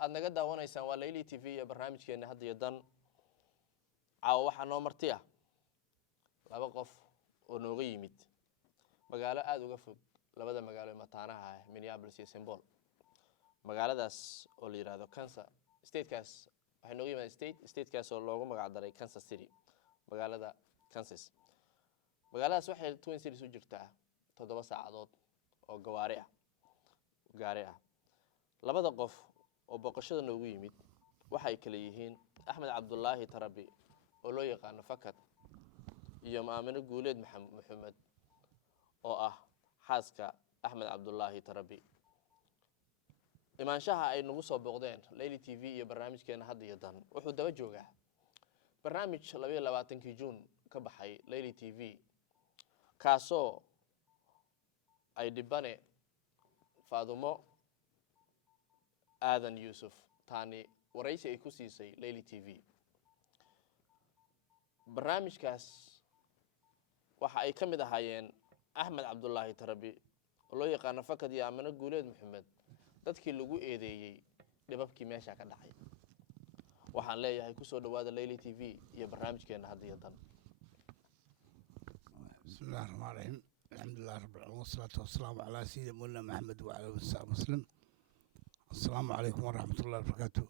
aad naga daawanaysaan waa Layli TV iyo barnaamijkeena hadda iyo dan caawa waxa noo martiya laba qof oo nooga yimid magaalo aad uga fog labada magaalo ee mataanaha ah Minneapolis iyo St. Paul magaaladaas oo la yiraahdo Kansas State-kaas waxay nooga yimaadeen state-kaas oo loogu magac daray Kansas City magaalada Kansas magaaladaas waxay Twin Cities u jirtaa 7 saacadood oo gaari ah labada qof oo boqoshada noogu yimid waxay kala yihiin Axmed Cabdullaahi Tarabi oo loo yaqaan Fakad iyo Maamino Guuleed Maxamed oo ah xaaska Axmed Cabdullaahi Tarabi imaanshaha ay nagu soo booqdeen Layli TV iyo barnaamijkeena hadda iyo dan wuxuu daba joogaa barnaamij 22 June ka baxay Layli TV kaasoo ay dibane Faadumo Aadan Yusuf taani waraysi ay ku siisay Layli TV barnaamijkaas waxa ay kamid ahaayeen Axmed Cabdullaahi Tarabi oo loo yaqaan Fakad iyo Maamino Guuleed Maxamed dadkii lagu eedeeyay dhibabkii meesha ka dhacay waxaan leeyahay ku soo dhawaada Layli TV iyo barnaamijkeena hadda iyo dan bismillaahir rahmaanir rahiim alxamdulillahi rabbil aalamiin wasalaatu wasalaamu calaa sayyidina Muhammad wa ala alihi muslim assalaamu calaykum waraxmatullaahi wabarakaatuh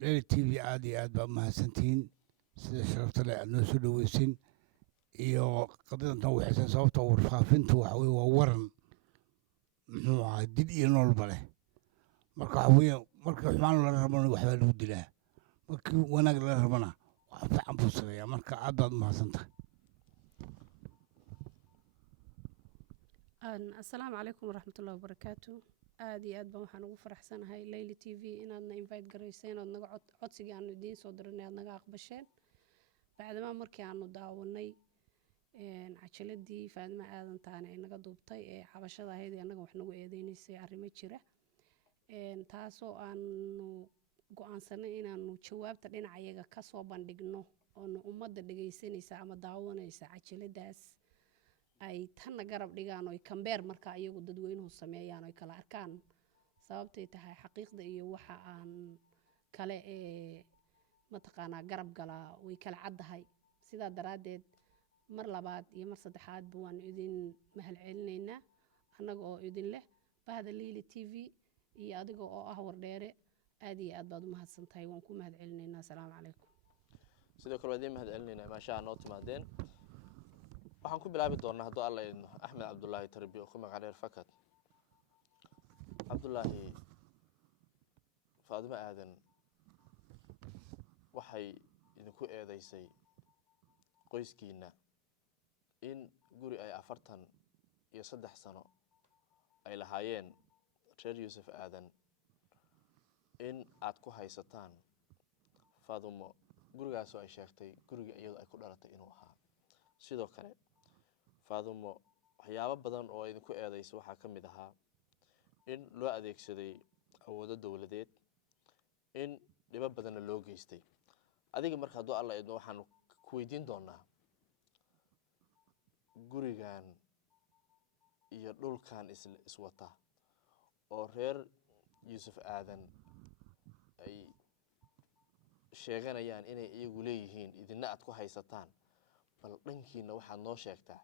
Layli TV aad iyo aad baa mahadsantihiin sida sharafta leh aad noo soo dhaweysiin iyo qadadan tan waxay sababta warfaafintu waxa weeye waa waran muxuu ahaa did iyo nololba leh marka waxa weeye marka xumaan la rabana waxbaa lagu dilaa markii wanaag la rabana wax fiican buu sameeyaa marka aad baad mahadsantahay السلام عليكم ورحمة الله وبركاته آدي أدب وحنا وفرحسنا هاي ليلي تي في إن أنا إنفايت جريسين ونقعد عطسي عن الدين صدرنا نقاق بشين بعد ما مركي عنو داوني عشلة دي فعد ما آدم تاني نقعد دوبتي حبشة هاي دي أنا وحنا وإيديني سي عرمي شرة تاسو أنو قوان سنة إن أنو شواب تدين عيجا كسوة بندقنو أنو أمد دقيسين يسا أما داونا يسا عشلة داس ay tan garab dhigaan oo kambeer marka ayagu dadweynuhu sameeyaan oo kala arkaan sababtay tahay xaqiiqda iyo waxa aan kale mataqaana garab gala way kala cadahay sida daraadeed mar labaad iyo mar saddexaad baan idin mahal celinayna anaga oo idin leh bahda Layli TV iyo adiga oo ah wardheere aad iyo aad baad u mahadsantahay waan ku mahad celinaynaa assalaamu calaykum sidoo kale idin mahad celinayna ma sha Allah timaadeen waxaan ku bilaabi doonaa hadoo alla idmo Axmed Cabdullaahi Tarabi oo ku magac dheer Fakad Cabdullaahi Faadumo Aadan waxay idinku eedeysay qoyskiina in guri ay 43 sano ay lahaayeen reer Yuusuf Aadan in aad ku haysataan Faadumo gurigaas oo ay sheegtay guriga iyadoo ay ku dhalatay inuu ahaa sidoo kale Faadumo waxyaabo badan oo idinku eedeysay waxa kamid ahaa in loo adeegsaday awoodo dawladeed in dhiba badan loo geystay adiga marka hadoo alla idmo waxaan ku weydiin doonaa gurigan iyo dhulkan iswata oo reer Yuusuf Aadan ay sheeganayaan inay iyagu leeyihiin idina aad ku haysataan bal dhankiina waxaad noo sheegtaa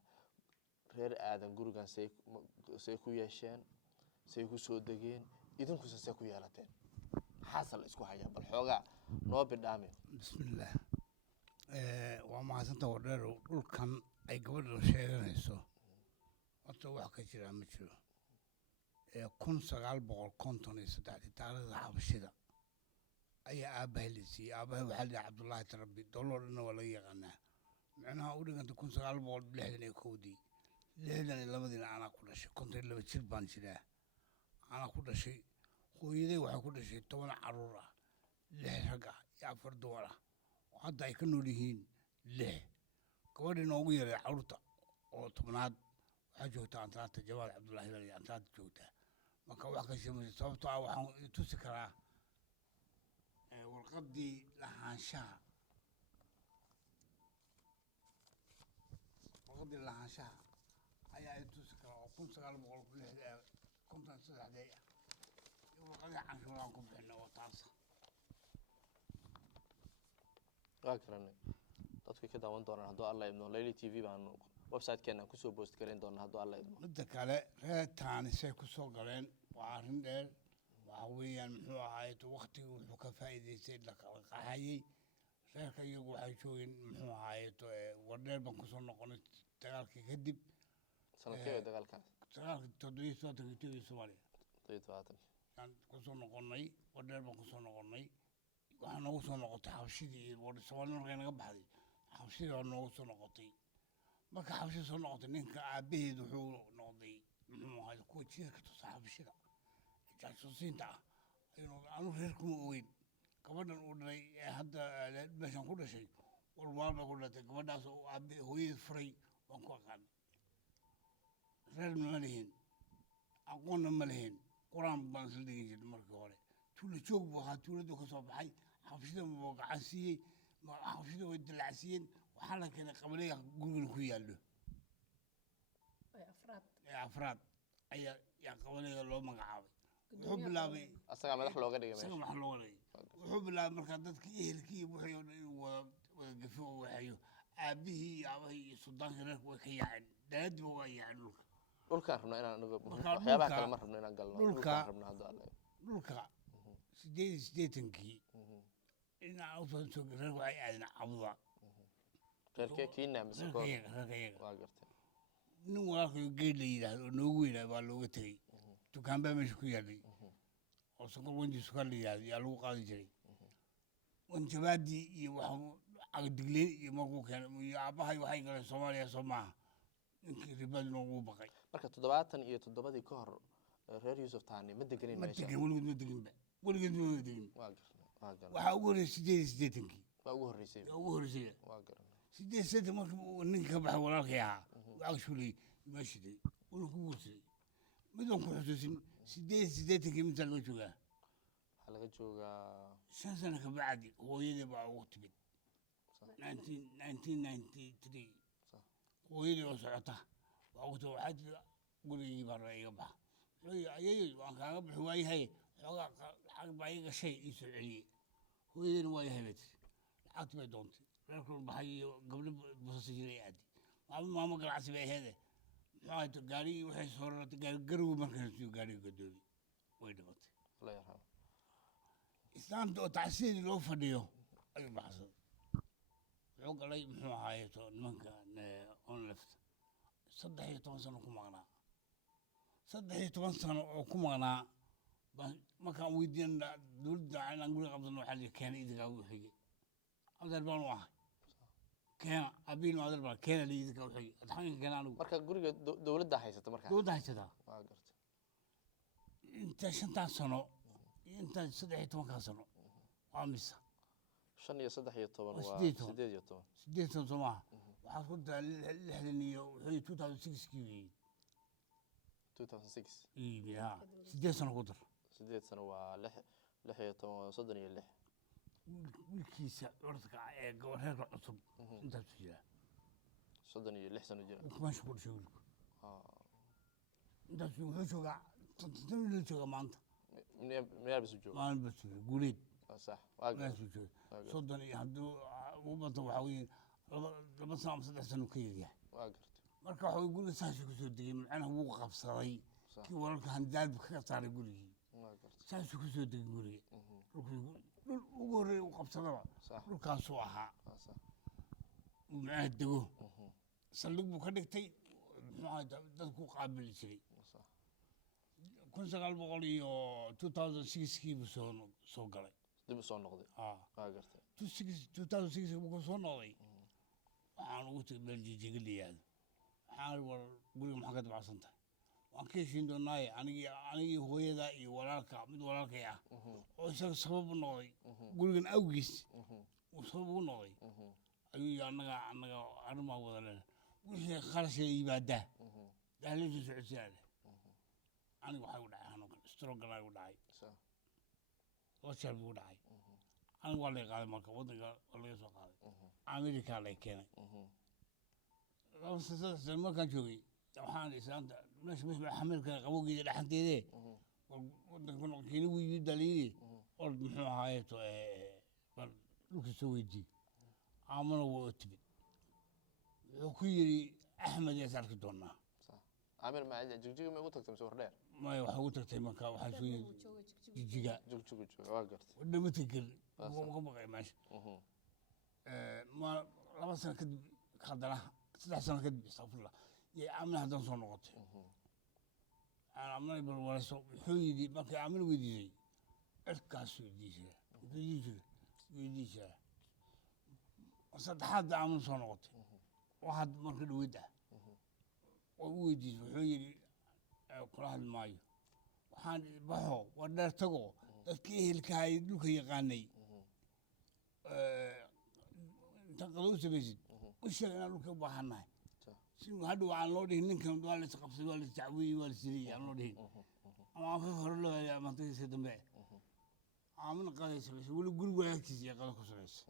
reer Aadan gurigan say ku yeesheen say ku soo dageen idinku say ku yeelateen xasal isku haya bal xoogaa noo bidhaame bismillaah waa mahadsantahay wardheer dhulkan ay gabadhan sheeganayso horta wax ka jira ma jiro 1953 taariikhda xabashida ayaa aabahay la siiyey aabahay waxaa la yidhaha Cabdullaahi Tarabi dowladna waa laga yaqaanaa macnaha u dhiganta 1961 62 ana ku dhashay 52 jir baan jiraa ana ku dhashay hooyaday waxay ku dhashay 10 caruur ah 6 rag ah iyo 4 dumar ah oo hadda ay ka nool yihiin 6 gabadhii noogu yaray caruurta oo tobnaad waxaa joogta Antaanta Jawaal Cabdullaahi Bari Antaanta joogta marka wax ka sheemay sababtoo ah waxaan tusi karaa warqadii lahaanshaha ayaa ay tusi karaa oo 1963 warqadii canshuuraan ku bixinay oo taas waa garanay dadku ka daawan doonaan hadduu alla idmo Layli TV baan website-keena ku soo post gareyn doonaa hadduu alla idmo midda kale reer taanisay ku soo galeen waa arrin dheer waxa weeyaan muxuu ahayd waqtigii wuxuu ka faa'iidaystay la kala qaxayay reerka iyagu waxay joogeen muxuu ahayd wardheer baan kusoo noqonay dagaalkii kadib sanadkee dagaalkaas dagaalkii 772 Soomaaliya 2020 aan kusoo noqonay wardheer baan kusoo noqonay waxaa noogu soo noqotay xabshidii iyo war Soomaaliya markay naga baxday xabshidii waa noogu soo noqotay marka xabshida soo noqotay ninka aabaheed wuxuu noqday muxuu ahayd kuwa jiirka tusa xabshida jaasuusiinta ah anu reer kuma ogeyn gabadhan uu dhalay ee hadda meeshan ku dhashay walbaal bay ku dhalatay gabadhaas oo aabe hooyadii furay waan ku aqaanay reerna ma lihin aqoonna ma lihin qur-aan baan isla dhigin jirnay markii hore tuulo joog buu ahaa tuuladuu ka soo baxay xabshida buu gacan siiyey xabshida way dilacsiiyeen waxaa la keenay qabaleega gurigan ku yaallo afraad ayaa qabaleega loo magacaabay wuxuu bilaabay asaga madax looga dhigay isaga meesha wax looga dhigay wuxuu bilaabay markaa dadkii ehelkii iyo wixii oo dhan inuu wada gafo oo waxeeyo aabihii iyo aabahii iyo suldaanka reerku way ka yaaceen dalaadiba waa yaaceen dhulkaan rabnaa inaan anigu Marka waxyaabaha dhulka- kale ma rabno inaan galno dhulka- dhulkaan rabnaa hadduu alla idmo dhulka 8 inaan u soo reer waxay aadeen cabuda reerkee kiina mise reerka kooda iyaga waa gartay nin walaalkayo geed la yidhaahdo oo noogu weynaa baa looga tegey dukaan baa meesha ku yaallay oo sokor wendi sukar la yidhaahdo yaa lagu qaadi jiray wanjabaadii iyo wax cagdigleen iyo markuu keenay iyo aabbahay waxay galeen Soomaaliya soo maaha ninkii ribad noogu baqay marka 77 ka hor reer Yusuf Taani ma deganin ma meesha tegin weligood ma tegin waa garanay waxaa ugu horreysay 8 waa ugu horeysay yaa ugu horreysay waa garanay 8 markii uu ninka ka baxay walaalkay ahaa waa shulay meeshii uu ku guursaday midaan ku xusuusin 8 midda laga joogaa waxaa laga joogaa 5 sano ka bacdi hooyadii baa ugu timid 1993 hooyadii oo socota waa ugu timid waxaa jira gurigii baa la iga baxa ayay waan kaaga bixi waayahay xoogaa lacag baa iga gashay ii soo celiyey hooyadiina waa yahay bet lacagti bay doontay reerkuu baxay iyo gabdho busasa jiray aadi maamo ganacsi bay aheede muxuu ahayd gaarigii waxay soo raratay gaarigarow markaas gaarigii gadoobi way dhimatay la yarhamo islaamta oo tacsiyeedii loo fadhiyo ayuu baxsaday wuxuu galay muxuu ahaaye nimanka on left 13 sano ku maqnaa 13 sano oo ku maqnaa markaan weydiin dowladda inaan guri qabsano waxaa la keenay idinkaa u xigay abdar baan u ahay keena abiin abdar baan keena la idinkaa u xigay adxanka keena anigu marka guriga dowladda haysata markaa dowladda haysataa waa gartay inta 5 sano iyo inta 13 sano waa misa 5 iyo 13 waa Sideed iyo 8 8 sano soo maaha waxaad ku daa 60 iyo wuxuu 2006 kii weeyey 2006 iibiya 8 sano ku dar 8 sano waa 6 iyo 36 wiilkiisa codka ee reerka cusub intaas jira 36 sano jira meesha ku dhashay wiilku ah intaas wuxuu joogaa tan jooga maanta meel bisu jooga maalin bas guuleed صح واقع meeshu jooga soddon iyo hadduu ugu bato waxaa weeye laba sano ama 3 sano ka yaryahay واقع marka waxa guriga saas ku soo degay macnaha wuu qabsaday kii walaalka handaad ka saaray gurigii واقع saas ku soo degay guriga dhul ugu horreey uu qabsadaba صح dhulkaasuu ahaa صح uu macnaha dego saldhig buu ka dhigtay muxuu ahaa dadku qaabili jiray صح 1900 iyo 2006 kii buu soo galay dib u soo noqday واقع 2006 buu soo noqday waxaan ugu tagay meel jijiga la yihahdo waxaan war guriga maxaa ka dabacsan tahay waan ka heshiin doonaaye anigii hooyada iyo walaalka mid walaalkay ah oo isaga sabab u noqday gurigan awgiis uu sabab ugu noqday ayuu yii annaga arrimaa wada lena wixii kharashee yimaadaa dahliisuu socodsiyaa leh aniga waxay u dhacay xanuunkan strogalaa u dhacay laba jeer buu u dhacay aniga waa lay qaaday marka waddanka waa laga soo qaaday amerikaa lay keenay markaan joogay waxaan islaanta meesha xameelka qabowgeeda dhaxanteedee waddanka ku noqon keli weydi dhaliyadii ord muxuu ahaayeeto bal dhulka soo weydii aamana waa u timid wuxuu ku yidhi axmed yaas arki doonaa عامر مع جوجو ما قلت لك مسوي دير maya waxaa ugu tagtay marka waxaa soo yidhi jijiga جوجو واقرت wadhama tegel uga baqay meesha ma 2 sano kadib haddana 3 sano kadib astaqfirullah yay aamina haddana soo noqotay aamina bal warayso wuxuu yidhi markay aamina weydiisay cirkaas weydiisay saddexaad aamina soo noqotay waxaad marka dhaweyd ah oo u weydiisay wuxuu yidhi kula hadli maayo waxaan baxo war dheer tago dadkii ehelkahay dhulka yaqaanay intaan qado u samaysid u sheeg inaan dhulka u baahannahay si hadhow aan loo dhihin ninkan waa la isqabsaday waa la isdacweeyey waa la siliyey aan loo dhihin ama aan ka hore loo helay ama antagisa dambe aamina qaday samaysay weli guri wanaagtiisa iyo qado ku samaysay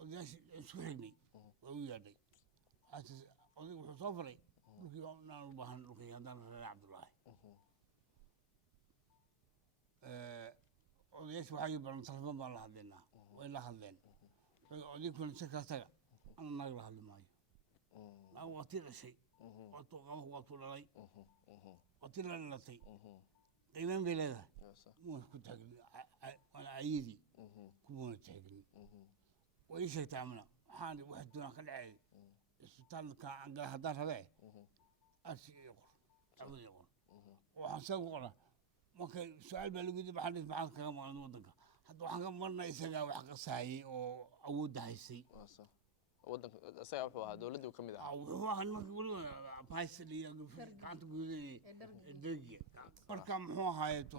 odayaashii isku xignay waa u yaadhay odayga wuxuu soo faray dhulkii inaan u baahan dhulkay haddaan reer cabdullaahi odayaasha waxaa ii baran telefoon baan la hadlaynaa way la hadleen odaykuna shirkaa taga ana naag la hadli maayo naag waa tii dhashay waatuu qabo waatuu dhalay waa tii la dhalatay qiimeyn bay leedahay muuna ku taagin waana ayadii kumuuna taagin way ii sheegtay amina waxaan wax doonaa ka dhacay isbitaalka angala haddaan rabee arsi iyo qor dacwad iyo qor waxaan saan ku qoraa marka su-aal baa lagu yidhi maxaa dhis maxaad kaga maqlan waddanka hadda waxaan ka marnay isagaa wax qasaayay oo awoodda haysay waddanka isagaa wuxuu ahaa dowladdii ka mid ahaa wuxuu ahaa marka weliba baysal iyo gacanta guudanayay dergiga marka muxuu ahaayeeto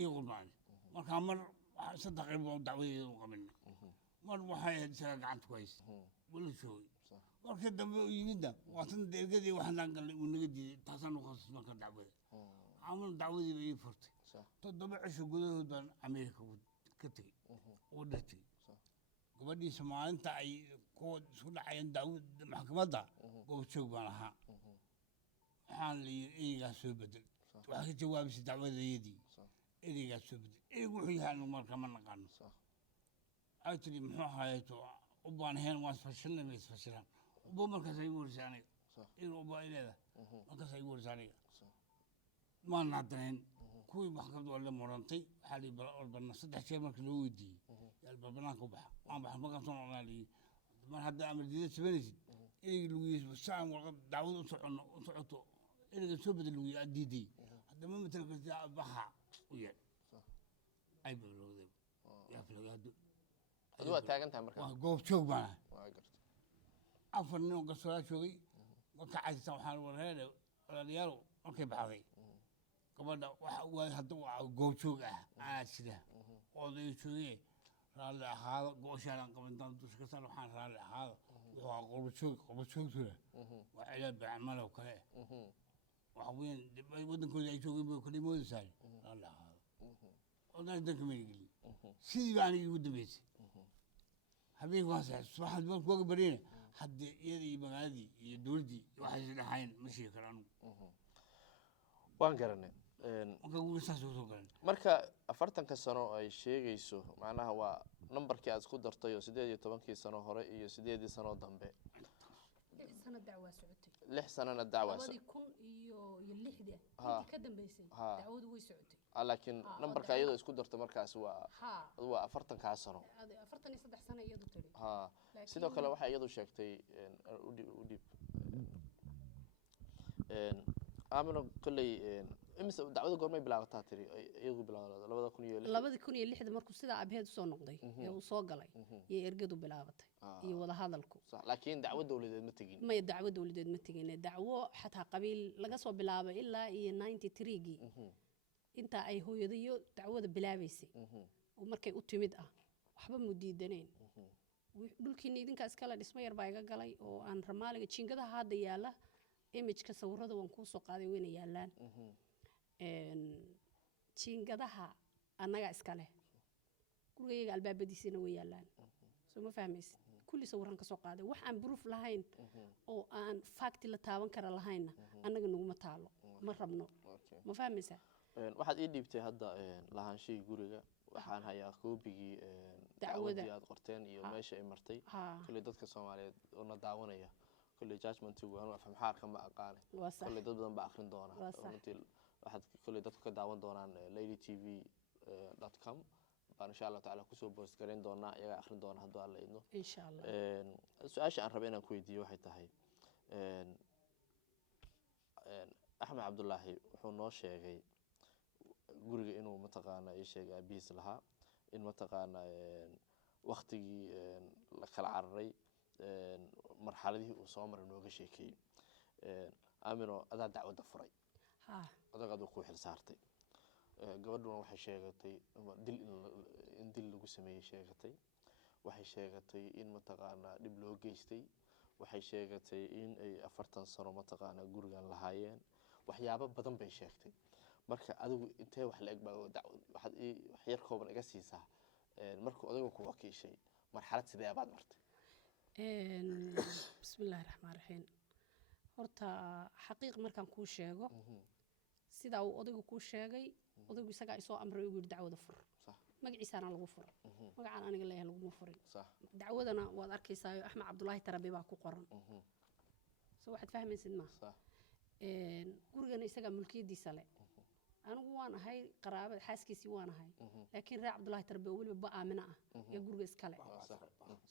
ii qurbaani marka mar 3 qaybood dacwadeeda u qabinay mar waxay ahayd isagaa gacanta ku haysay wala joogay marka dambe u yimidna waatan dergadii waxaan galnay uu naga diiday taasaan u khasas marka dacwada aamina dacwadii bay ii furtay 7 cisho gudahood baan ameerika ka tegey oo dhartay gabadhiisa maalinta ay kuwa isku dhacayeen maxkamadda goobjoog baan ahaa waxaan la yidhi ereygaa soo bedel waxaa ka jawaabaysa dacwadayadii ereygaa soo bedel ereygu wuxuu yahay anigu marka ma naqaano waxay tiri muxuu ahaayeeto u baan heen waan isfashilnay ma isfashilaan uba markaas ay igu horisay aniga erey uba ay leedahay markaas ay igu horisay aniga maan naadanayn kuwii maxkamadda waa la morantay waxaa lii balbarna 3 jeer marka loo weydiiyey yaal balbanaanka u baxa waan baxa markaan soo noqonaa lii mar haddaa amar diida sabanaysid ereygii lagu yii saan warqad dacwad u socoto ereyga soo bedel lagu yii aad diiday hadda ma matala kartid baxa u yeedh ay balowday yaa filagaado adu waa taagan tahay marka waa goob joog baan ahay waa gartay 4 nin oo garsoraa joogay marka cajistaan waxaan warheedhe walaalayaalow markay baxday gabadha waxa hadda waa goob joog ah aad sida oday joogay raalli ahaado go'ashaadan qabantaan dusha ka saar waxaan raalli ahaado waa qobo joogtuna waa cilaad bacmal oo kale waxa weyn waddankooda ay joogeen bay kala moodaysaa raalli ahaado oday danka ma gelin sidii baan igu dambeysay habeenkii waan saxay subaxaad baan kuga barina haddii iyadii iyo magaaladii iyo dowladdii waxay isdhaxayn ma sheegi karaan waan garanay marka ugu saas u soo galan marka 40 sano ay sheegayso macnaha waa numbarkii aad isku dartay oo 18 sano hore iyo 8 sano dambe 6 sano dacwa socotay 6 sanana dacwa labadii kun iyo 6 intii ka dambeysay dacwadu way socotay laakiin numbarka iyadoo isku dartay markaas waa 40 sano 43 sano iyadu tiri sidoo kale waxa iyadu sheegtay u dib aamino kulley imise dacwada goormay bilaabataa tiri iyagu bilaabada 2006 markuu sidaa abheed soo noqday ee uu soo galay iyo ergadu bilaabatay iyo wada hadalku laakiin dacwo dawladeed ma tegin ma dacwo dawladeed ma tegin dacwo xataa qabiil laga soo bilaabay ilaa iyo 93gii inta ay hooyadayo dacwada bilaabaysay oo markay u timid ah waxba mu diidaneen dhulkiina idinkaas kala dhismo yar baa iga galay oo aan ramaaliga jiingadaha hadda yaala image-ka sawirada waan kuu soo qaaday wayna yaalaan jiingadaha annaga iska leh gurigayaga albaabadiisina way yaalaan soo ma fahmaysid kulli sawiraan ka soo qaaday wax aan proof lahayn oo aan fact la taaban kara lahaynna annaga naguma taalo ma rabno ma fahmaysaa waxaad ii dhiibtay hadda lahaanshihii guriga waxaan hayaa koobigii Dacwada. dacwadii aad qorteen iyo Ha. meesha ay martay ها kulli dadka Soomaaliyeed oo na daawanaya kulli judgmentigu anu afham xaarka ma aqaan وصح kulli dad badan baa akhrin doona Waa sax. runtii waxaad kulli dadku ka daawan doonaan lailytv.com baan insha Allah taala kusoo post gareyn doonaa iyaga akhrin doona hadduu alla idmo إن شاء الله su-aasha aan rabay inaan ku weydiiyo waxay tahay axmed cabdulaahi wuxuu noo sheegay guriga inuu mataqaana ii sheegay aabihiis lahaa in mataqaana waktigii la kala cararay marxaladihii uu soo maray nooga sheekeeyey aamino adaa dacwadda furay ها odagaaduu ku xil saartay gabadhuna waxay sheegatay dil in dil lagu sameeyey sheegatay waxay sheegatay in mataqaana dhib loo geystay waxay sheegatay in ay 40 sano mataqaana gurigan lahaayeen waxyaabo badan bay sheegtay marka adigu intee wax la eg baa waxaad wax yar kooban iga siisaa markuu odaygu ku wakiishay marxalad sidee abaad martay بسم الله الرحمن الرحيم horta xaqiiq markaan kuu sheego sida uu odaygu kuu sheegay odaygu isagaa isoo amray ugu yidhi dacwada fur صح magaciisaana lagu furay magacaan aniga leeyahay laguma furin صح dacwadana waad arkaysaa axmed cabdulaahi tarabi baa ku qoran soo waxaad fahmaysid ma صح gurigana isagaa mulkiyadiisa le anigu waan ahay qaraabada xaaskiisii waan ahay laakiin reer cabdulaahi tarbi oo weliba ba aamina ah ee guriga iskale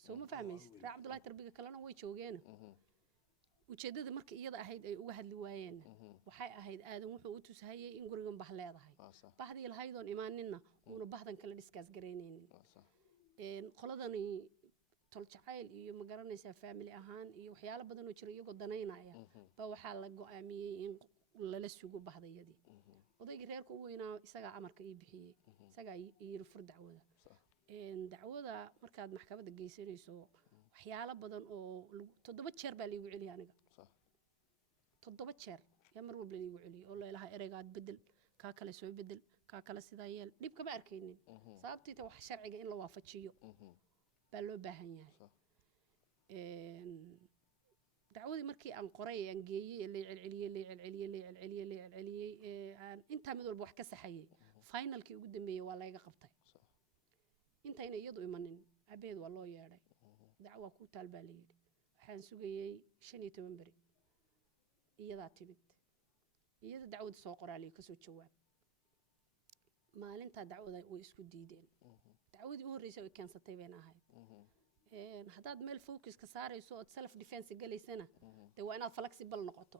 soo ma fahmaysid reer cabdulaahi tarbiga kalena way joogeen ujeedada marka iyada ahayd ay uga hadli waayeen waxay ahayd aadan wuxuu u tusahayay in gurigan bah leedahay صح bahdii lahaydoon imaaninna uuna bahdan kale dhiskaas garaynaynin صح qoladani tol jacayl iyo ma garanaysaa family ahaan iyo waxyaalo badan oo jira iyagoo danaynaya baa waxaa la go'aamiyey in lala sugo bahdayadii odaygii reerka u weynaa isagaa amarka ii bixiyey isagaa yiri fur dacwada dacwada markaad maxkamadda geysanayso waxyaalo badan oo 7 jeer baa laygu celiyay aniga صح 7 jeer yaa mar walba laygu celiyay oo leelaha ereygaad bedel kaa kale soo bedel kaa kale sidaa yeel dhib kama arkaynin sababtiita wax sharciga in la waafajiyo baa loo baahan yahay صح dacwadii markii aan qoray aan geeyey lay celceliyey aan intaa mid walba wax ka saxayay finalkii ugu dambeeyey waa layga qabtay intayna iyadu imanin abeed waa loo yeedhay dacwaa ku taal baa layidhi waxaan sugayey 15 beri iyadaa timid iyada dacwada soo qoraalay kasoo jawaab maalintaa dacwada way isku diideen dacwadii u horreysay oo keensatay bayna ahayd haddaad meel focus ka saarayso ood self defense galaysana dee waa inaad flexible noqoto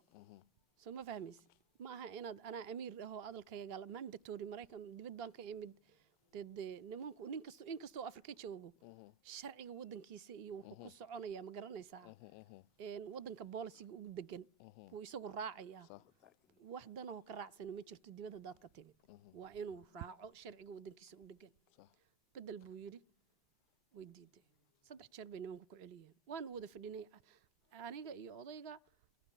soo ma fahmaysid ma aha inaad anaa amiir ahoo adalkayaga mandatory maraykan dibad baan ka imid dee nimanku inkastoo afrika joogo sharciga wadankiisa iyo wuxuu ku soconayaa ma garanaysaa wadanka bolisiga ugu degan buu isagu raacayaa wax danahoo ka raacsano ma jirto dibad haddaad ka timid waa inuu raaco sharciga wadankiisa u degan bedel buu yidhi way diiday 3 jeer bay nimanku ku celiyeen waanu wada fadhinay aniga iyo odayga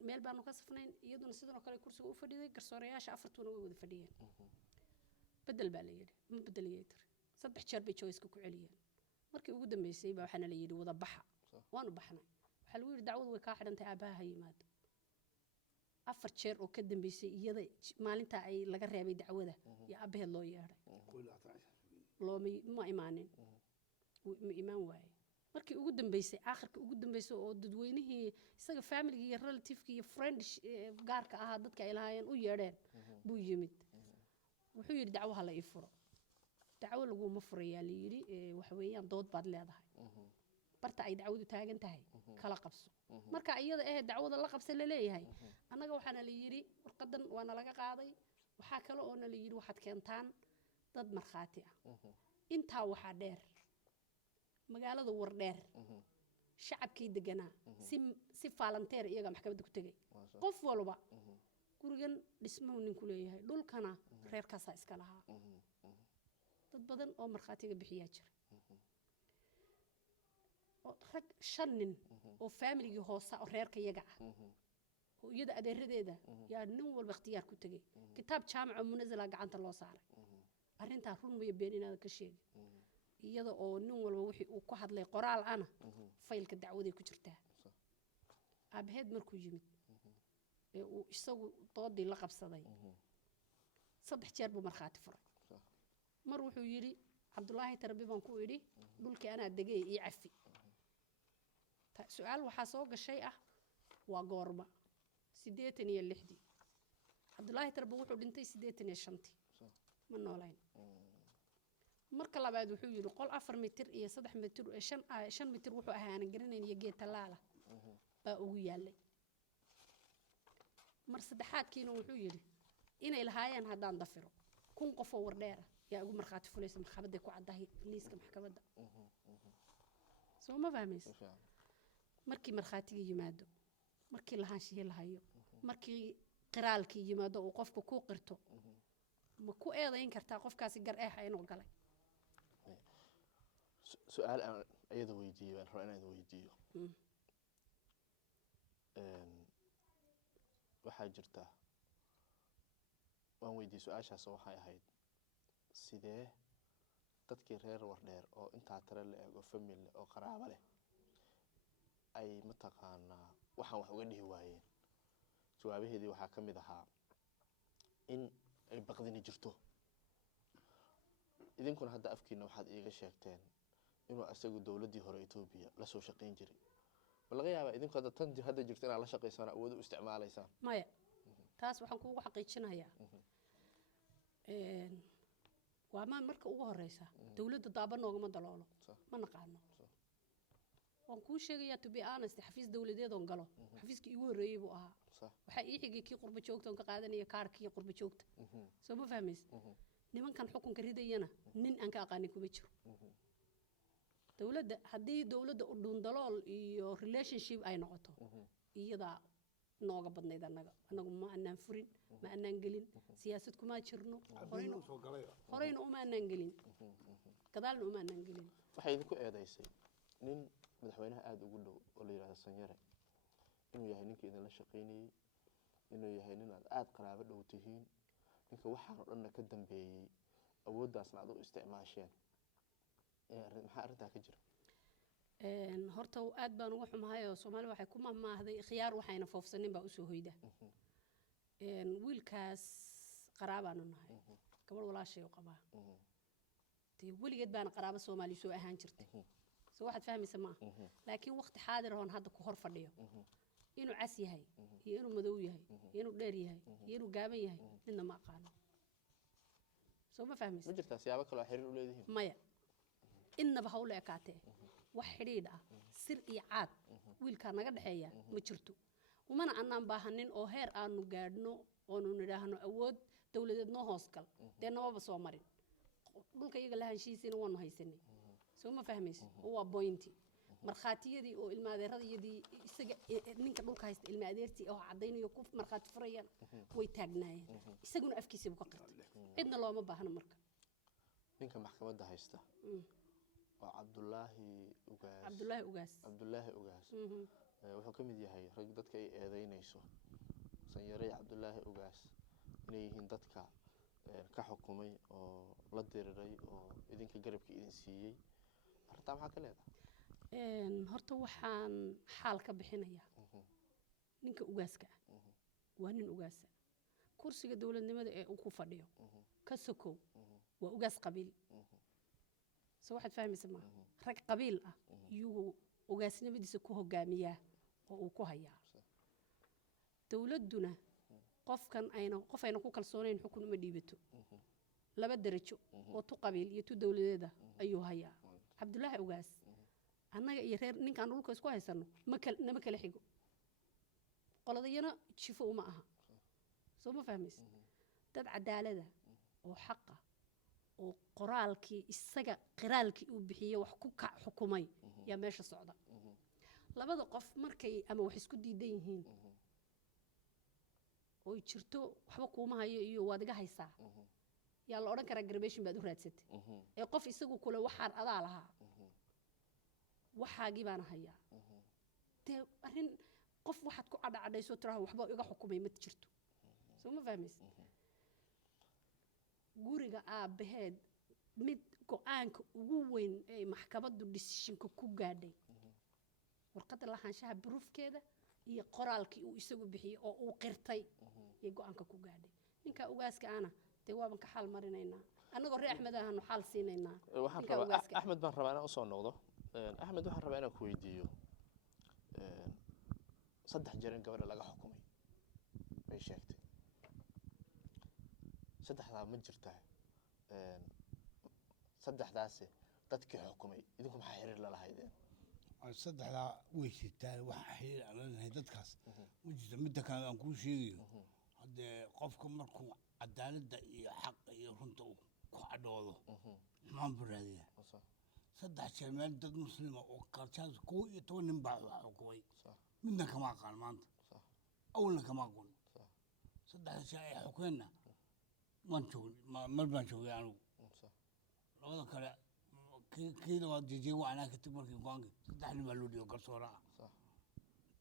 meel baanu ka safnayn iyaduna sidoo kale kursiga u fadhiday garsoorayaasha afartuuna way wada fadhiyeen bedel baa la yidhi ma bedeliyay tir 3 jeer bay choice ku celiyeen markii ugu dambeysay baa waxaana la yidhi wada baxa waanu baxnay waxaa lagu yidhi dacwadu way kaa xidhantay aabaha ha yimaado 4 jeer oo ka dambeysay iyada maalinta ay laga reebay dacwada iyo aabaheed loo yeedhay ma imaanin ma imaan waaye markii ugu dambeysay aakhirka ugu dambeysay oo dadweynihii isaga family iyo relative iyo friend gaarka ahaa dadka ay lahaayeen u yeedheen buu yimid wuxuu yidhi dacwaha la ii furo dacwo laguma furayaa la yidhi waxa weeyaan dood baad leedahay barta ay dacwadu taagan tahay kala qabso marka iyada dacwada la qabsa la leeyahay annaga waxaana la yidhi warqadan waana laga qaaday waxaa kale oo na la yidhi waxaad keentaan dad markhaati ah intaa waxaa dheer magaalada war dheer shacabkii deganaa si faalanteer iyaga maxkamadda ku tegay qof walba gurigan dhismuhu ninku leeyahay dhulkana reerkaasaa iska lahaa dad badan oo markhaatiga bixiyaa jira rag 5 nin oo familigii hoose oo reerka iyaga ah oo iyada adeeradeeda yaa nin walba ikhtiyaar ku tegay kitaab jaamaca munazala gacanta loo saaray arrintaa run maya been inaad ka sheegi iyada oo nin walba wixii uu ku hadlay qoraal ana faylka dacwaday ku jirtaa aabaheed markuu yimid ee uu isagu doodii la qabsaday saddex jeer buu markhaati furay mar wuxuu yidhi cabdulaahi tarbi baan ku idhi dhulkii anaa degay ii cafi su-aal waxaa soo gashay ah waa goorma 86 cabdulaahi tarbi wuxuu dhintay 85 ma noolayn marka labaad wuxuu yidhi qol 4 mitir iyo 3 mitir 5 mitir wuxuu ahaa aan garanayn iyo geed talaala baa ugu yaalay mar saddexaadkiina wuxuu yidhi inay lahaayeen haddaan dafiro 1000 qof oo wardheer yaa ugu markhaati fulaysa maxkamaday ku caddahay liiska maxkamadda soo ma fahmaysa markii markhaatiga yimaado markii lahaanshihi lahayo markii qiraalkii yimaado uu qofku ku qirto ma ku eedayn kartaa qofkaasi gar eexa inuu galay su'aal aan ayada weydiiyo waan rabaa inaan weydiiyo waxaa jirta waan weydiiyey su-aashaas waxay ahayd sidee dadkii reer wardheer oo intaa tare la eego family oo qaraabo leh ay mataqaanaa waxaan wax uga dhihi waayeen jawaabaheedii waxaa ka mid ahaa in ay baqdini jirto idinkuna hadda afkiina waxaad iiga sheegteen inuu asagu dowladdii hore Itoobiya la soo shaqayn jiray ma laga yaabaa idinku hadda tan hadda jirto inaad la shaqaysaan awood u isticmaalaysaan maya taas waxaan kuugu xaqiijinayaa waa marka ugu horeysa dawladda daaba noogama daloolo ma naqaano waan kuu sheegayaa to be honest xafiis dawladeed oon galo xafiiskii igu horreeyey buu ahaa waxaa ii xigay kii qurba joogta oon ka qaadanaya kaarkii qurba joogta soo ma fahmaysa nimankan xukunka ridayana nin aan ka aqaanin kuma jiro dawladda haddii dawladda u dhuundalool iyo relationship ay noqoto iyadaa nooga badnayd annagu ma annaan furin ma annaan gelin siyaasad kuma jirno horeyna uma annaan gelin gadaalna uma annaan gelin waxay idinku eedaysay nin madaxweynaha aada ugu dhow oo la yidhahdo Sanyare inuu yahay ninkii idinla shaqaynayey inuu yahay nin aad qaraabo dhow tihiin ninka waxaan oo dhanna ka dambeeyey awooddaasna aad u isticmaasheen maxaa arrintaa ka jira horta aad baan uga xumahay oo Soomaali waxay ku mahmaahday khiyaar waxayna foofsanin baa u soo hoyda wiilkaas qaraabaanu nahay gabadh walaashay u qabaa weligeed baana qaraabo Soomaali soo ahaan jirtay soo waxaad fahmaysa ma laakiin waqti xaadir ah hadda ku hor fadhiyo inuu cas yahay iyo inuu madow yahay iyo inuu dheer yahay iyo inuu gaaban yahay midna ma aqaano soo ma fahmaysa ma jirtaa siyaabo kale oo xiriir u leedihiin maya innaba hawle ekaatee wax xidhiidh ah sir iyo caad wiilkaa naga dhexeeya ma jirto umana annaan baahanin oo heer aanu gaadhno oonu nidhaahno awood dawladeed noo hoos gal dee nababa soo marin dhulka iyaga lahaanshihiisina waanu haysanay soo ma fahmaysa oo waa bointi markhaatiyadii oo ilmaadeeradiyadii isaga ninka dhulka haysta ilmaadeertii oo caddaynayo ku markhaati furayaan way taagnaayeen isaguna afkiisa buu ka qirtay cidna looma baahno marka ninka maxkamadda haysta waa Cabdulaahi Ugaas wuxuu ka mid yahay rag dadka ay eedeynayso Sanyare Cabdulaahi Ugaas inay yihiin dadka ka xukumay oo la diriray oo idinka garabka idin siiyey arrintaa maxaa ka leedahay horta waxaan xaal ka bixinayaa ninka ugaaska ah waa nin ugaasa kursiga dawladnimada ee uu ku fadhiyo ka sokow waa ugaas qabiil soo waxaad fahmaysa ma rag qabiil ah iyuu ugaasnimadiisa ku hogaamiyaa oo uu ku hayaa dawladduna qof ayna ku kalsoonayn xukun uma dhiibato laba darajo oo tu qabiil iyo tu dawladeeda ayuu hayaa Cabdulaahi Ugaas annaga iyo reer ninkaan dhulka isku haysano nama kala xigo qoladayana jifo uma aha soo ma fahmaysa dad cadaalada oo xaqa oo qoraalkii isaga qiraalkii uu bixiyey wax ku kac xukumay yaa meesha socda labada qof markay ama wax isku diidan yihiin oo jirto waxba kuuma hayo iyo waad iga haysaa yaa la odhan karaa garbation baad u raadsatay ee qof isagu kule waxaan adaa lahaa waxaagii baana hayaa dee arrin qof waxaad ku cadhacadhayso tiraha waxba iga xukumay ma jirto soo ma fahmaysa guriga aabbaheed mid go-aanka ugu weyn ee maxkamaddu decisionka ku gaadhay warqadda lahaanshaha baruufkeeda iyo qoraalkii uu isagu bixiyey oo uu qirtay iyo go-aanka ku gaadhay ninka ugaaska ana dee waaban ka xaal marinaynaa annagoo reer axmed ahanu xaal siinaynaa waxaan ninka rabaa ugaaska ah. axmed baan rabaa inaan usoo noqdo axmed waxaan rabaa inaan ku weydiiyo 3 jeer in gabadha laga xukumay bay sheegtay saddexdaa ma jirtaa saddexdaasi dadkii xukumay idinku maxaa xiriir la lahaydeen saddexdaa way jirtaan waxa xiriir aan leenahay dadkaas ma jirto midda kale aan kuu sheegayo haddee qofka markuu cadaaladda iyo xaqa iyo runta uu ku cadhoodo xumaan buu raadiyaa 3 jeer meel dad muslima oo kaljaas 11 nin baa xukumay midna kama aqaan maanta awalna kama aqoon 3 jeer ay xukumeenna waan joogay mar baan joogay anigu labada kale كيدا وديجي وأنا كنت مركي قانق تحلم بالودي وقصورة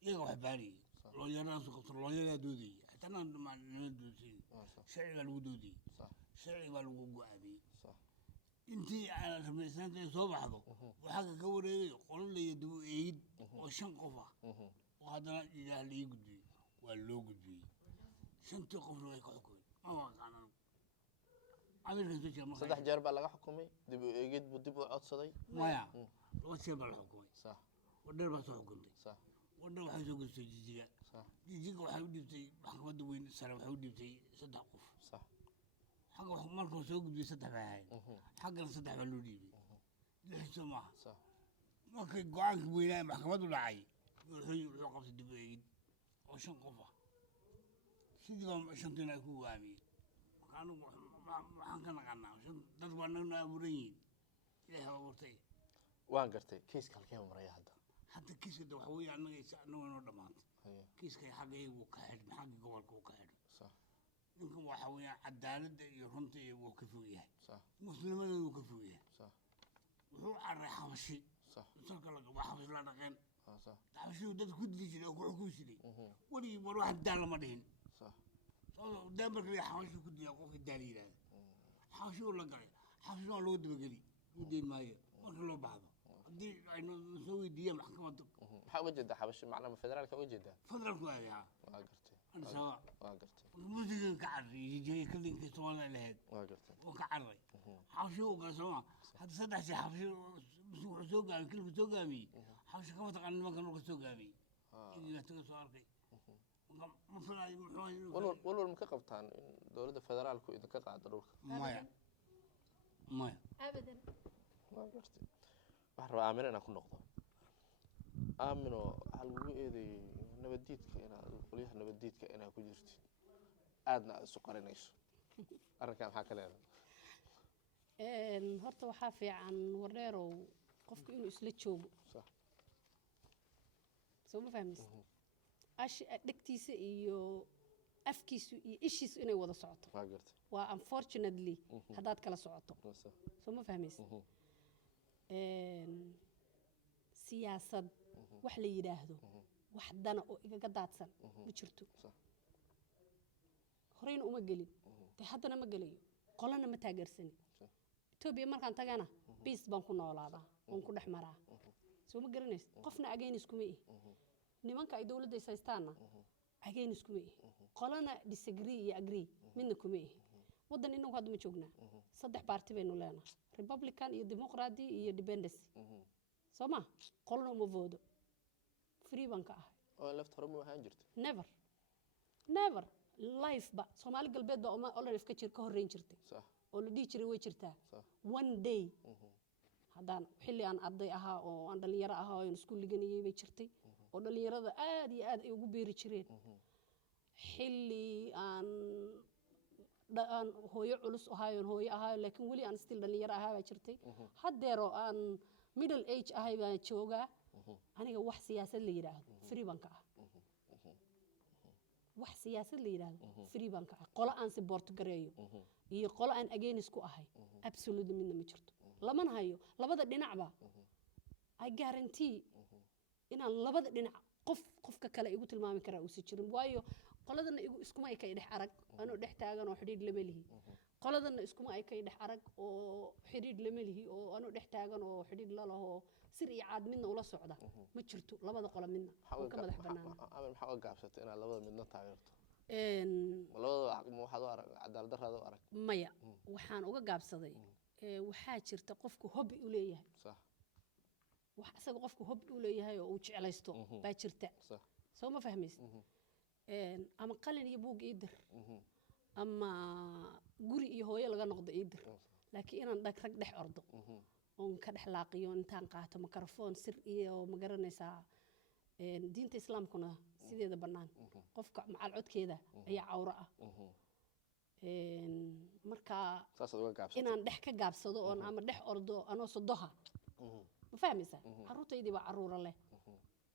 إيه واحد بالي لو يراس قصر لو يرا دودي حتى أنا ما ندودي شعر الودودي شعر الوقوعي أنتي على المسند صوب حظه وحاجة كوري قول لي يدو عيد وشنقفة وهذا إلى اللي يقدي واللو قدي شنقفة لو يكحكون ما واقع أنا 3 jeer baa laga xukumay dib u eegid buu dib u codsaday maya loo jeer baa la xukumay صح wadar baa soo xukuntay صح wadar waxay soo gudbisay jijiga صح jijiga waxay u dhibtay maxkamadda weyn sare waxay u dhibtay 3 qof صح xagga wax markuu soo gudbiyay 3 baa ahayd xaggana 3 baa loo dhiibay lixdo maaha صح markay go'aanka weynaa maxkamaddu dhacay wuxuu qabtay dib u eegid oo 5 qof ah sidii baa shantina ay ku waamiyeen anigu waxaan ka naqanaa dad waa nagna abuuran yihiin ilaahay abuurtay waan gartay kiiska halkee maraya hadda kiiska waxa weeye annaga inoo dhamaantay kiiska xaggeegu ka xidhmay xagga gobolka uu ka xidhmay صح ninkan waxa weeye cadaaladda iyo runta iyo wuu ka fog yahay صح muslimadana wuu ka fog yahay صح wuxuu carray xabashi صح dadka waa xabash la dhaqeen صح xabashidu dad ku dili jiray oo ku xukun jiray weligii war wax daal lama dhihin صح دامبر لي حاوش كنت يقف الدليل هذا حاوش ولا قال حاوش ولا ود بقلي ودين ماي ولا بعض دي انه نسوي دي محكمه maxaa uga jeedaa xabashi macnaha federaalka uga jeedaa فضلك هذه waa gartay انا سواء waa gartay الموسيقى كعري يجي كل في طوال لهد waa gartay وكعري حاوش وقال سواء هذا صدح شي حاوش سوق قام كل سوق قامي حاوش كما تقن ما كانوا سوق قامي يجي تسواركي walwal ma ka qabtaan in dowladda federaalku idinka qaado dhulka maya abadan waa gartay waxaan rabaa aamino inaan ku noqdo aamino waxaa lagu eedeeyey nabaddiidka inaad qolyaha nabaddiidka inaad ku jirtid aadna aad isu qarinayso arrinkaa maxaa ka leedahay horta waxaa fiican wareerow qofku inuu isla joogo صح soo ma fahmaysid dhegtiisa iyo afkiisu iyo ishiisu inay wada socoto waa gartay waa unfortunately haddaad kala socoto صح soo ma fahmaysid siyaasad wax la yidhaahdo wax dana oo igaga daadsan ma jirto horeyna uma gelin dee haddana ma gelayo qolana ma taageersani etoobiya markaan tagana biis baan ku noolaadaa oon ku dhex maraa soo ma garanaysid qofna ageynis kuma ihi nimanka ay dowladda is haystaanna ageynis kuma ihi qolana disagree iyo agree midna kuma ihi waddan inagu hadda ma joognaa 3 baarti baynu leenahay republican iyo democracy iyo dependency soo ma qolna uma voodo free baan ka ahay oo left hore ma ahaan jirtay never life ba Soomaali galbeed ba uma ololif ka jir ka horeyn jirtay صح oo la dhigi jiray way jirtaa صح one day haddaan xilli aan arday ahaa oo aan dhalinyaro ahaa oo aan iskuul dhiganayay bay jirtay oo dhalinyarada aad iyo aad ay ugu beeri jireen xilli aan hooyo culus ahaayoon hooyo ahaayo laakiin weli aan still dhalinyaro ahaa baa jirtay haddeeroo aan middle age ahay baan joogaa aniga wax siyaasad la yidhaahdo free baan ka ah wax siyaasad la yidhaahdo free baan ka ah qolo aan support gareeyo iyo qolo aan against ku ahay absolutely midna ma jirto lamana hayo labada dhinacba I guarantee inaan labada dhinac qofka kale igu tilmaami karaa uusan jirin waayo qoladana iskuma ay kay dhex arag anoo dhex taagan oo xidhiidh lama lihi qoladana iskuma ay kay dhex arag oo xidhiidh lama lihi oo anoo dhex taagan oo xidhiidh la laho sir iyo caad midna ula socda ma jirto labada qolo midna oo ka madax bannaan amin maxaa uga gaabsatay inaad labada midna taageerto labada ma waxaad u arag cadaalad darrada u arag maya waxaan uga gaabsaday waxaa jirta qofku hobby u leeyahay sax wax asaga qofku hobby u leeyahay oo uu jeclaysto baa jirta sax soo ma fahmaysid ama qalin iyo buug ii dir ama guri iyo hooyo laga noqdo ii dir laakiin inaan rag dhex ordo oon ka dhex laaqiyo intaan qaato makarafoon sir iyo ma garanaysaa diinta islaamkuna sideeda bannaan qofka macal codkeeda ayaa cawro ah marka saasaad uga gaabsatay inaan dhex ka gaabsado oon ama dhex ordo anoo sodoha ma fahmaysaa carruurtaydii baa carruura leh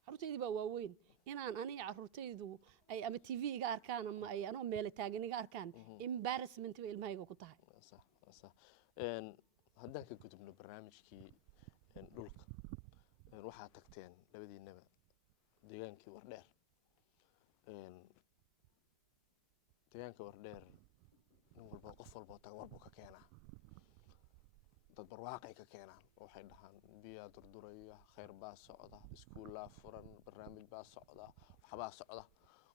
carruurtaydii baa waaweyn inaan aniga carruurtaydu ay ama tv iga arkaan ama ay anoo meele taagan iga arkaan embarrassment bay ilmahayga ku tahay sax haddaan ka gudubno barnaamijkii dhulka waxaad tagteen labadiinaba deegaankii Wardheer deegaanka Wardheer nin walba qof walba taag walba ka keenaa dad barwaaqay ka keenaan waxay dhahaan biyo durduraya khayr baa socda iskuulaa furan barnaamij baa socda waxbaa socda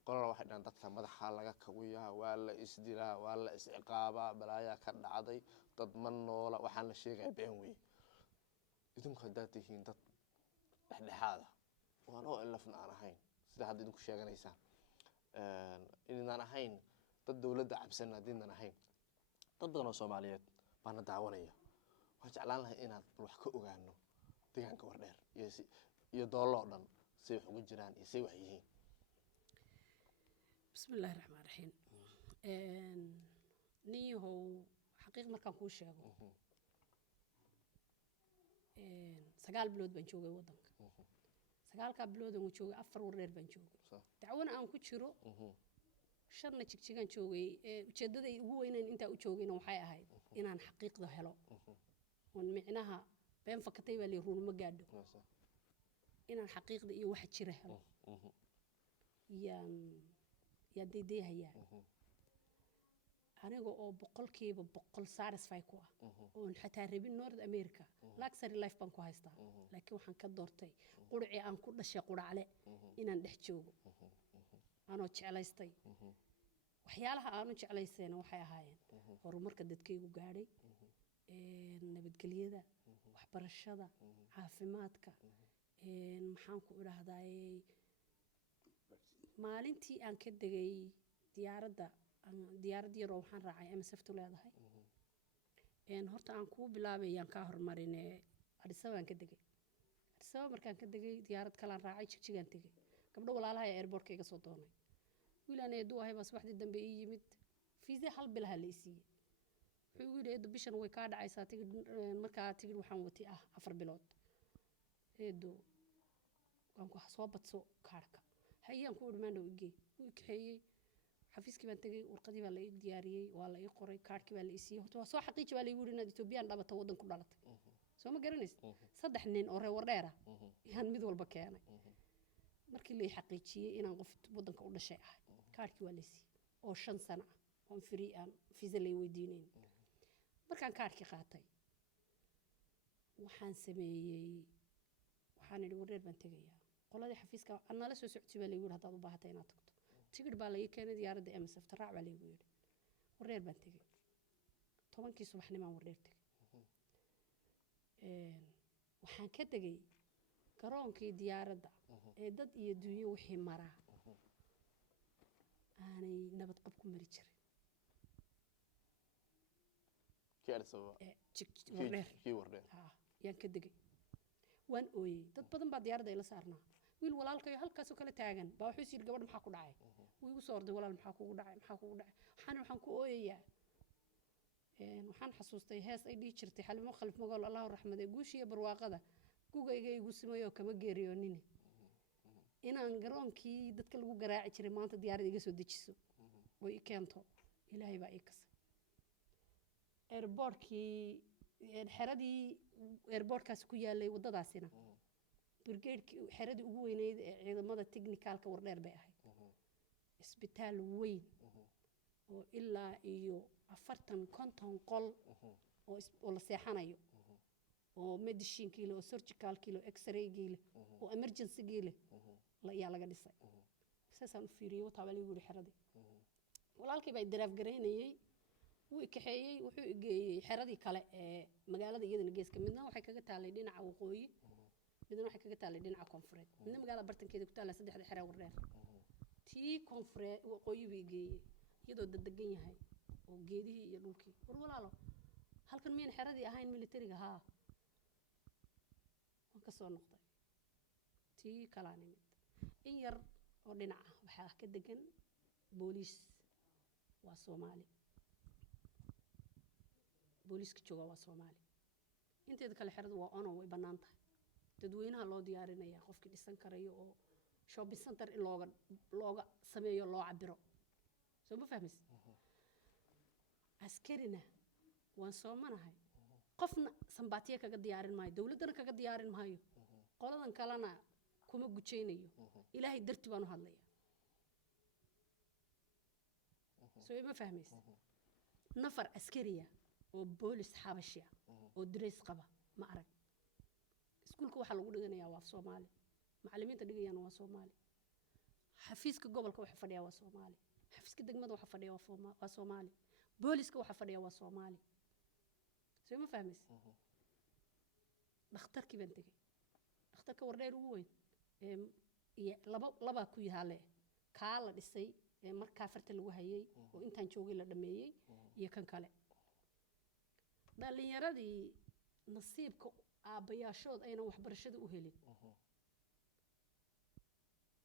qolada waxay dhahaan dadka madaxa laga kawiyaa waa la isdilaa waa la isciqaabaa balaayaa ka dhacday dad ma noola waxaan la sheegay been weey idinku haddaad tihiin dad dhexdhexaada waan oo ilafna aan ahayn sida hadda idinku sheeganaysaan inaan ahayn dad dawladda cabsan haddiinan ahayn dad badan oo Soomaaliyeed baana daawanaya waxaan jeclaan lahaa inaad wax ka ogaano deegaanka Wardheer iyo doolo dhan si wax ugu jiraan iyo si wax yihiin bismillaahir rahmaanir rahiim niyahow xaqiiq markaan kuu sheego 9 bilood baan joogay waddanka 9 bilood aan joogay 4 Wardheer baan joogay dacwana aan ku jiro 5 jigjigaan joogay ujeedaday ugu weyneen inta u joogayna waxay ahayd inaan xaqiiqda helo on micnaha been fakatay baa la ruun ma gaadho inaan xaqiiqda iyo waxa jira helo yaan deedeehayaa aniga oo boqolkiiba boqol satisfy ku ah oon xataa rabin North America luxury life baan ku haystaa laakiin waxaan ka doortay qurci aan ku dhashay quracle inaan dhex joogo anoo jeclaystay waxyaalaha aanu jeclaysayna waxay ahaayeen horumarka dadkaygu gaadhay nabadgelyada waxbarashada caafimaadka maxaan ku idhaahdaayey maalintii aan ka degay diyaarad yar oo waxaan raacay MSF-tu leedahay horta aan kuu bilaabayaan kaa hormarine Addis Ababa aan ka degay Addis Ababa markaan ka degay diyaarad kalaan raacay jigjigaan tegay gabdho walaalaha ayaa airportka iga soo doonay wiilaan eedu ahay baa subaxdii dambe ii yimid fiisa hal bilaha la isiiyey wuxuu yidhi eedu bishan way kaa dhacaysaa tigid markaa tigid waxaan watay 4 bilood eedu waan ku soo badso kaarka hayaan ku urmaandhow igey wuu kaxeeyey xafiiskii baan tegay warqadii baa la ii diyaariyey waa la ii qoray kaarkii baa la ii siiyey horta waa soo xaqiiji baa la igu yidhi inaad Ethiopian dhabato waddan ku dhalatay soo ma garanaysid 3 nin oo reer Wardheer ah yaan mid walba keenay markii la ii xaqiijiyey inaan qof waddanka u dhashay ahay kaarkii waa la siiyey oo 5 sano ah oo free aan fiisa la weydiinayn markaan kaarkii qaatay waxaan sameeyey waxaan idhi Wardheer baan tegayaa qoladii xafiiska aan nala soo socodsi baa la yiri hadaad u baahatay inaad tagto tigidh baa la ii keenay diyaaradda MSF taraac baa la igu yiri Wardheer baan tegay 10kii subaxnimo Wardheer tegay waxaan ka tegay garoonkii diyaaradda ee dad iyo dunyo wixii maraa aanay nabad qab ku mari jirin Wardheer yaan ka degay waan ooyey dad badan baa diyaaradda ila saarnaa wiil walaalkayo halkaasoo kala taagan baa wuxuu yiri gabadh maxaa ku dhacay wuu igu soo orday walaal maxaa kugu dhacay waxaan ku ooyayaa waxaan xasuustay hees ay dhihi jirtay Xalimo Khalif Magool Allahu raxmade guushiya barwaaqada gugayga igu simayo kama geeriyoonin inaan garoonkii dadka lagu garaaci jiray maanta diyaaradda iga soo dejiso oo i keento ilaahay baa ii kasay airportkii xeradii airportkaas ku yaalay wadadaasina brigade xeradii ugu weyneyd ee ciidamada technicalka Wardheer bay ahayd isbitaal weyn oo ilaa iyo 40-50 qol oo la seexanayo oo medicine kilo oo surgical kilo x-ray kilo oo emergency kilo la yaa laga dhisay saasaan u fiiriyay waxa wali yiri xeradii walaalkii baa daraaf gareynayay wuu kaxeeyay wuxuu igeeyay xeradii kale ee magaalada iyadana geeska midna waxay kaga taalay dhinaca waqooyi midna waxay kaga taalay dhinaca koonfureed midna magaalada bartankeeda ku taala saddexda xero Wardheer tii koonfureed waqooyi buu igeeyay iyadoo dedegan yahay oo geedihii iyo dhulkii war walaalo halkan miyaan xeradii ahayn militariga haa waan ka soo noqday tii kala nimid in yar oo dhinaca waxaa ka degan booliis waa Soomaali booliiska jooga waa Soomaali inteeda kale xeradu waa ono way banaan tahay dadweynaha loo diyaarinaya qofkii dhisan karayo oo shopping center in looga sameeyo loo cabiro soo ma fahmaysid askarina waan soomanahay qofna sambaatiye kaga diyaarin maayo dawladana kaga diyaarin maayo qoladan kalena kuma gujeynayo ilaahay darti baan u hadlaya soo ma fahmaysid nafar askariya oo boolis xabashiya oo dress qaba ma arag iskuulka waxa lagu dhiganayaa waa Soomaali macallimiinta dhigayaan waa Soomaali xafiiska gobolka waxa fadhiya waa Soomaali xafiiska degmada waxa fadhiya waa Soomaali booliska waxa fadhiya waa Soomaali soo ma fahmaysid dhakhtarkii baan tagay dhakhtarka Wardheer ugu weyn laba ku yaale ka la dhisay markaa farta lagu hayay oo intaan joogay la dhameeyay iyo kan kale dhalinyaradii nasiibka aabayaashood ayna waxbarashada u helin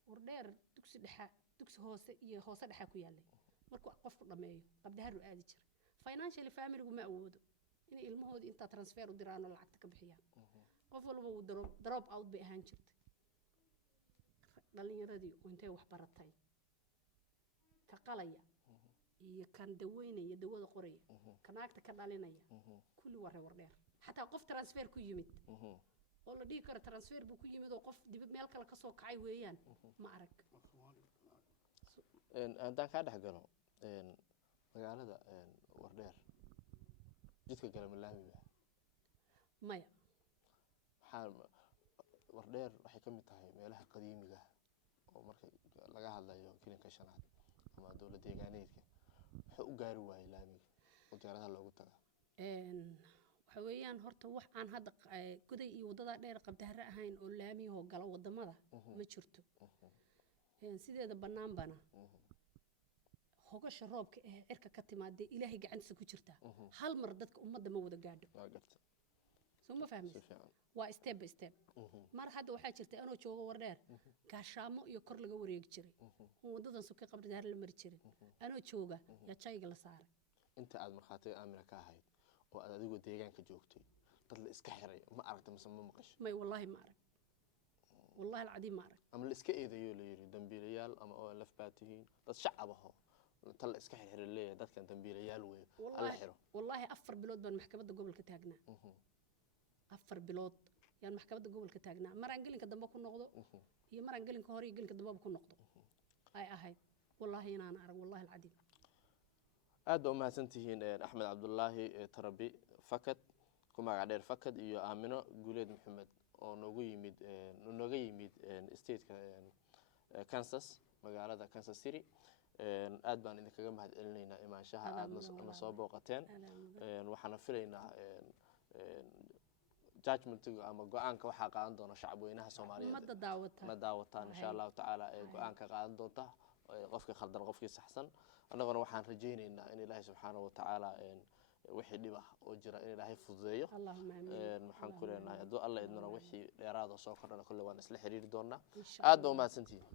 Wardheer dugsi hoose iyo hoose dhexe ku yaalay markuu qofku dhameeyo qabdaharu aadi jiray financially family ma awoodo inay ilmahoodii inta transfer u diraan oo lacagta ka bixiyaan qof walba uu drop out bay ahaan jirtay dhalinyaradii intay wax baratay ka qalaya iyo kan daweynaya dawada qoraya kanaagta ka dhalinaya kulli waa Wardheer xataa qof transfer ku yimid oo la dhigi karo transfer buu ku yimid oo qof dibad meel kale ka soo kacay weeyaan ma arag haddaan kaa dhex galo magaalada Wardheer jidka gala malaami maya Wardheer waxay ka mid tahay meelaha qadiimiga oo marka laga hadlayo kilinka shanaad ama dawlad deegaaneedka wuxuu u gaari waayay laamiga oo diyaaradaha loogu tagaa waxa weeyaan horta wax aan hadda guday iyo wadada dheer qabdahara ahayn oo laamiyo gala wadamada ma jirto sideeda banaanbana hogasha roobka ee cirka ka timaadee ilaahay gacantiisa ku jirta hal mar dadka ummadda ma wada gaadho soo ma fahmaysid waa step by step mar hadda waxaa jirta anoo joogo Wardheer gaashaamo iyo kor laga wareegi jiray wadadan suuqa qabdahar la mari jiray anoo jooga yaa jayga la saaray inta aad marxaatiga aamina ka ahayd oo aad adigu deegaanka joogtay dad la iska xiray ma aragta mise ma maqashay may wallahi ma arag wallahi alcadiim ma arag ama la iska eedayo la yiri dambiilayaal ama oo laf baatihiin dad shacab ah tal la iska xiray leeyahay dadkan dambiilayaal weey alla xiro wallahi 4 bilood baan maxkamadda gobolka taagnaa 4 bilood yaan maxkamadda gobolka taagnaa maraan gelinka dambe ku noqdo iyo maraan gelinka hore iyo gelinka dambe ku noqdo ay ahayd wallahi inaan arag wallahi alcadiim aad baa u mahadsantihiin Axmed Cabdullaahi Tarabi Fakad ku magac dheer Fakad iyo Aamino Guuleed Maxamed oo nooga yimid state-ka Kansas magaalada Kansas City aad baan idinkaga mahadcelinaynaa imaanshaha aad na soo booqateen waxaan filaynaa judgment ama go'aanka waxa qaadan doona shacabweynaha Soomaaliyeed ma daawataan insha Allah taala go'aanka qaadan doonta qofkii khaldan qofkii saxsan annaguna waxaan rajaynaynaa in Ilaahay subhanahu wa ta'ala wixii dhib ah oo jira in Ilaahay fududeeyo waxaan ku leenahay adoo alla idmana wixii dheeraad oo soo kordhana kulli waan isla xiriiri doonaa aad baa u mahadsantihiin.